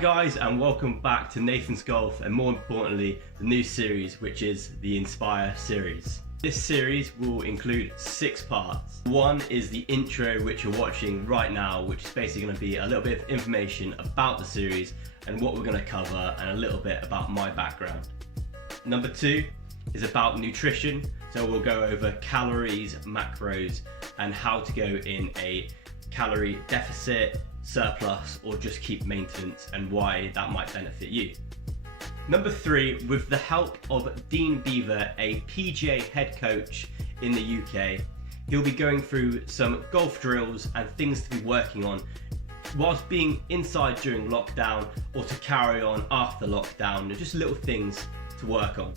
Hi guys, and welcome back to Nathan's Golf, and more importantly the new series, which is the Inspire series. This series will include 6 parts. One is the intro, which you're watching right now, which is basically going to be a little bit of information about the series and what we're going to cover, and a little bit about my background. Number 2 is about nutrition, so we'll go over calories, macros, and how to go in a calorie deficit, surplus, or just keep maintenance, and why that might benefit you. Number 3, with the help of Dean Beaver, a PGA head coach in the UK, he'll be going through some golf drills and things to be working on whilst being inside during lockdown, or to carry on after lockdown, just little things to work on.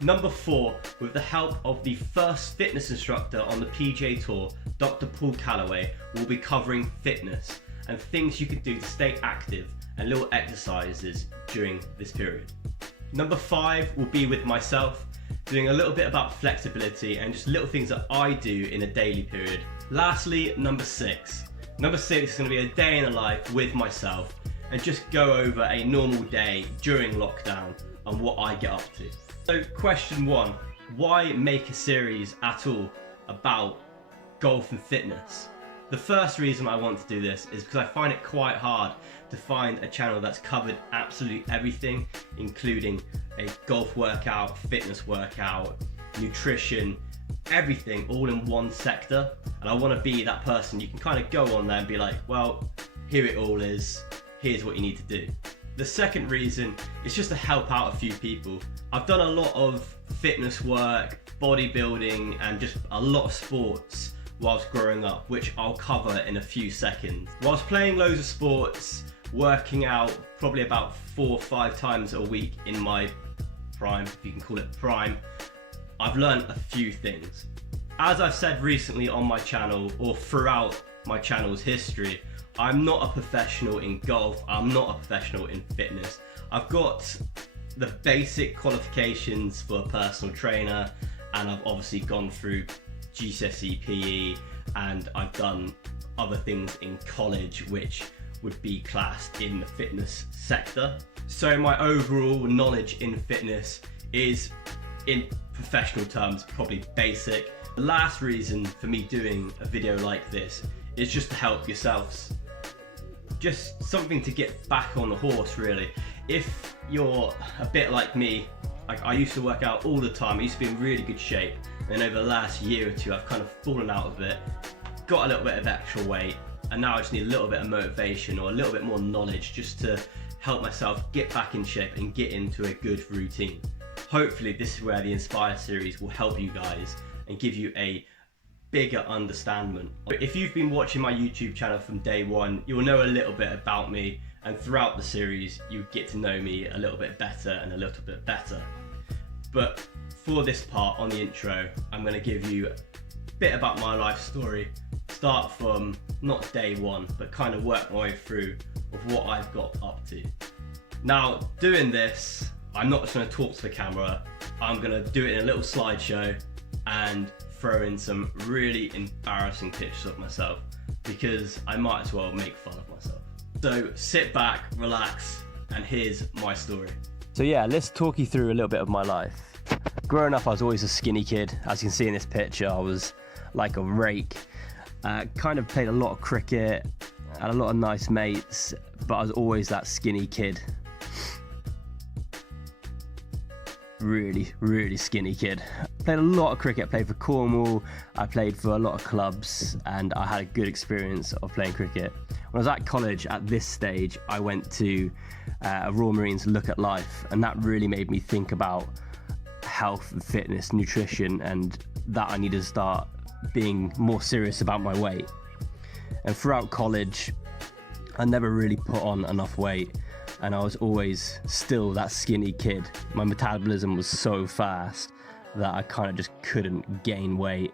Number 4, with the help of the first fitness instructor on the PGA Tour, Dr. Paul Calloway, will be covering fitness and things you can do to stay active and little exercises during this period. Number 5 will be with myself, doing a little bit about flexibility and just little things that I do in a daily period. Lastly, number 6. Number 6 is going to be a day in the life with myself, and just go over a normal day during lockdown and what I get up to. So question 1, why make a series at all about golf and fitness? The first reason I want to do this is because I find it quite hard to find a channel that's covered absolutely everything, including a golf workout, fitness workout, nutrition, everything all in one sector. And I want to be that person you can kind of go on there and be like, well, here it all is, here's what you need to do. The second reason is just to help out a few people. I've done a lot of fitness work, bodybuilding, and just a lot of sports whilst growing up, which I'll cover in a few seconds. Whilst playing loads of sports, working out probably about 4 or 5 times a week in my prime, if you can call it prime, I've learned a few things. As I've said recently on my channel, or throughout my channel's history, I'm not a professional in golf, I'm not a professional in fitness. I've got the basic qualifications for a personal trainer, and I've obviously gone through GCSE PE, and I've done other things in college which would be classed in the fitness sector. So my overall knowledge in fitness is, in professional terms, probably basic. The last reason for me doing a video like this is just to help yourselves. Just something to get back on the horse, really. If you're a bit like me, I used to work out all the time, I used to be in really good shape, and over the last year or 2 I've kind of fallen out of it, got a little bit of extra weight, and now I just need a little bit of motivation or a little bit more knowledge just to help myself get back in shape and get into a good routine. Hopefully this is where the Inspire series will help you guys and give you a bigger understanding. If you've been watching my YouTube channel from day one, you'll know a little bit about me, and throughout the series you get to know me a little bit better and a little bit better. But for this part on the intro, I'm going to give you a bit about my life story, start from not day one, but kind of work my way through of what I've got up to. Now, doing this, I'm not just going to talk to the camera, I'm going to do it in a little slideshow and throw in some really embarrassing pictures of myself, because I might as well make fun of myself. So sit back, relax, and here's my story. So yeah, let's talk you through a little bit of my life. Growing up, I was always a skinny kid. As you can see in this picture, I was like a rake. Kind of played a lot of cricket, had a lot of nice mates, but I was always that skinny kid. Really skinny kid. Played a lot of cricket, played for Cornwall, I played for a lot of clubs, and I had a good experience of playing cricket. When I was at college, at this stage, I went to a Royal Marines Look at Life, and that really made me think about health and fitness, nutrition, and that I needed to start being more serious about my weight. And throughout college, I never really put on enough weight, and I was always still that skinny kid. My metabolism was so fast that I kind of just couldn't gain weight.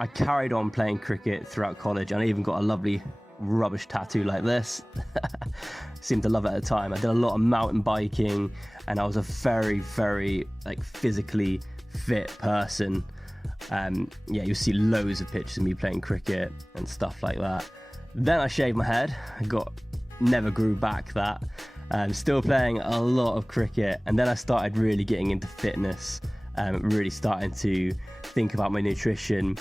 I carried on playing cricket throughout college, and I even got a lovely rubbish tattoo like this. Seemed to love it at the time. I did a lot of mountain biking, and I was a very like physically fit person. Yeah, you'll see loads of pictures of me playing cricket and stuff like that. Then I shaved my head. I got never grew back that. Still playing a lot of cricket, and then I started really getting into fitness, really starting to think about my nutrition,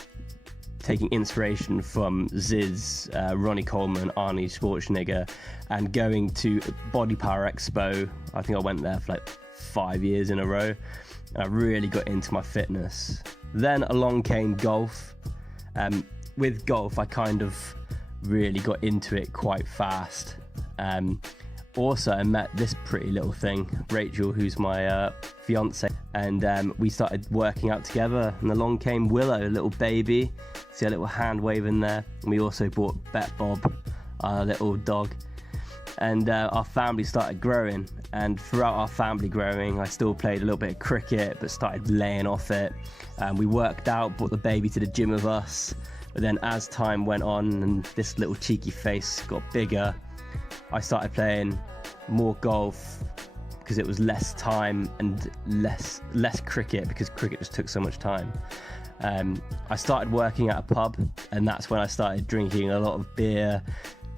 taking inspiration from Ziz, Ronnie Coleman, Arnie Schwarzenegger, and going to Body Power Expo. I think I went there for like 5 years in a row, and I really got into my fitness. Then along came golf. With golf, I kind of really got into it quite fast. Also, I met this pretty little thing, Rachel, who's my fiance, and we started working out together. And along came Willow, a little baby. See a little hand waving there. And we also bought Bet Bob, our little dog. And our family started growing. And throughout our family growing, I still played a little bit of cricket, but started laying off it. We worked out, brought the baby to the gym with us. But then as time went on and this little cheeky face got bigger, I started playing more golf because it was less time and less cricket, because cricket just took so much time. I started working at a pub, and that's when I started drinking a lot of beer,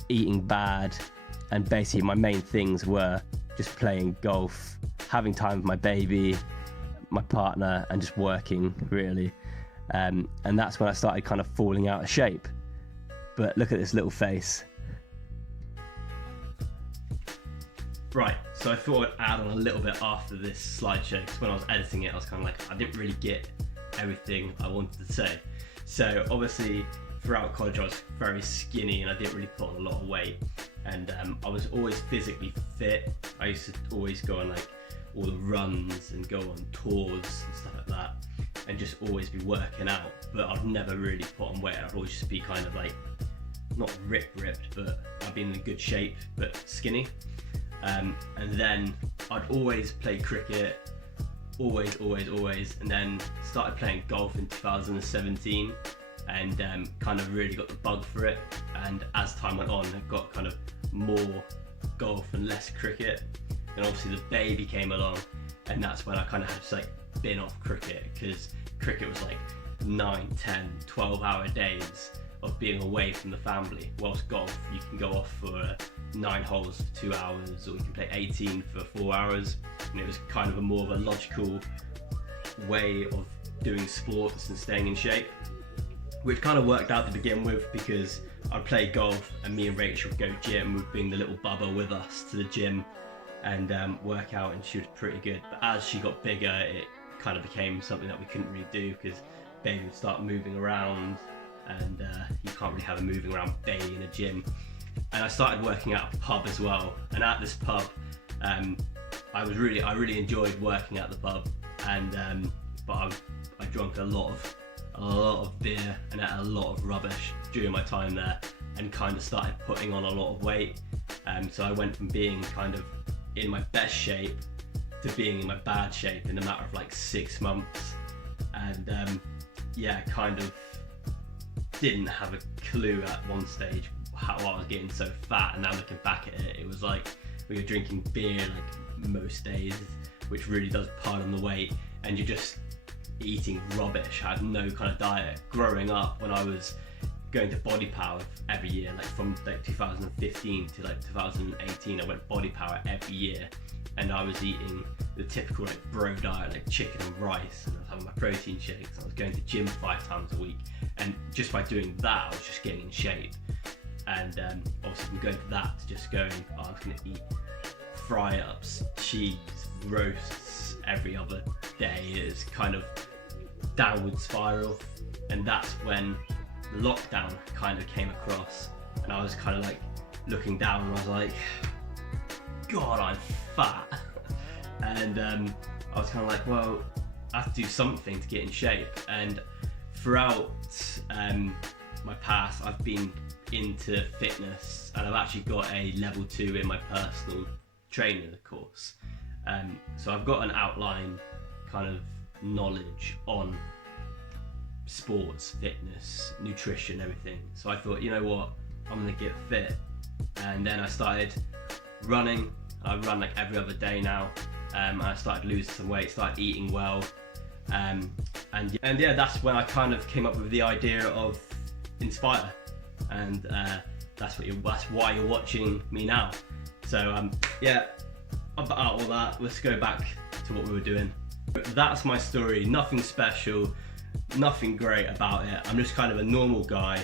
eating bad, and basically my main things were just playing golf, having time with my baby, my partner, and just working, really. And that's when I started kind of falling out of shape. But look at this little face. Right, so I thought I'd add on a little bit after this slideshow, because when I was editing it, I was kind of like, I didn't really get everything I wanted to say. So obviously, throughout college, I was very skinny and I didn't really put on a lot of weight. And I was always physically fit. I used to always go on like all the runs and go on tours and stuff like that, and just always be working out. But I'd never really put on weight. I'd always just be kind of like, not ripped, but I'd be in a good shape, but skinny. And then I'd always play cricket, always, and then started playing golf in 2017, and kind of really got the bug for it. And as time went on, I got kind of more golf and less cricket. Then obviously the baby came along, and that's when I kind of had to like bin off cricket, because cricket was like 9, 10, 12-hour days of being away from the family. Whilst golf, you can go off for 9 holes for 2 hours, or you can play 18 for 4 hours. And it was kind of a more of a logical way of doing sports and staying in shape, which kind of worked out to begin with, because I'd play golf and me and Rachel would go gym. We'd bring the little bubba with us to the gym and work out, and she was pretty good. But as she got bigger, it kind of became something that we couldn't really do, because baby would start moving around, and you can't really have a moving around baby in a gym. And I started working at a pub as well. And at this pub, I really enjoyed working at the pub, and but I drank a lot of beer and ate a lot of rubbish during my time there, and kind of started putting on a lot of weight. So I went from being kind of in my best shape to being in my bad shape in a matter of like 6 months. And yeah, kind of didn't have a clue at one stage how I was getting so fat. And now looking back at it, it was like we were drinking beer like most days, which really does pile on the weight, and you're just eating rubbish. I had no kind of diet. Growing up, when I was going to Body Power every year, like from like 2015 to like 2018, I went Body Power every year, and I was eating the typical like bro diet, like chicken and rice, and I was having my protein shakes, and I was going to gym 5 times a week. And just by doing that, I was just getting in shape. And obviously from going to that to just going, oh, I'm going to eat fry-ups, cheese, roasts every other day, is kind of downward spiral. And that's when lockdown kind of came across, and I was kind of like looking down, and I was like, God, I'm fat. And I was kind of like, well, I have to do something to get in shape. And throughout my past, I've been into fitness, and I've actually got a level 2 in my personal training course. So I've got an outline kind of knowledge on sports, fitness, nutrition, everything. So I thought, you know what, I'm gonna get fit. And then I started running. I run like every other day now. I started losing some weight, started eating well. And yeah, that's when I kind of came up with the idea of Inspire. And that's why you're watching me now. So yeah, about all that, let's go back to what we were doing. That's my story. Nothing special, nothing great about it. I'm just kind of a normal guy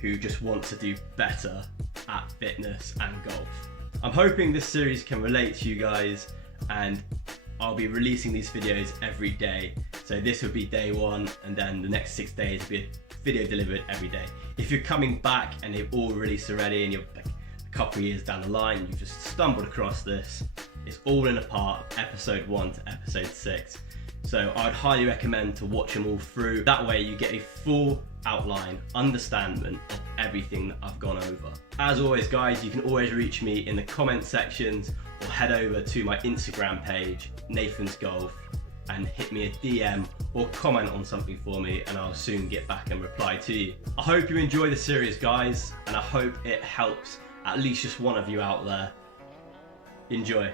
who just wants to do better at fitness and golf. I'm hoping this series can relate to you guys, and I'll be releasing these videos every day. So this would be day 1, and then the next 6 days will be a video delivered every day. If you're coming back and they've all released already and you're like a couple of years down the line, you've just stumbled across this, it's all in a part of episode 1 to episode 6. So I'd highly recommend to watch them all through. That way you get a full outline, understanding of everything that I've gone over. As always guys, you can always reach me in the comment sections or head over to my Instagram page, Nathan's Golf, and hit me a DM or comment on something for me, and I'll soon get back and reply to you. I hope you enjoy the series guys, and I hope it helps at least just one of you out there. Enjoy.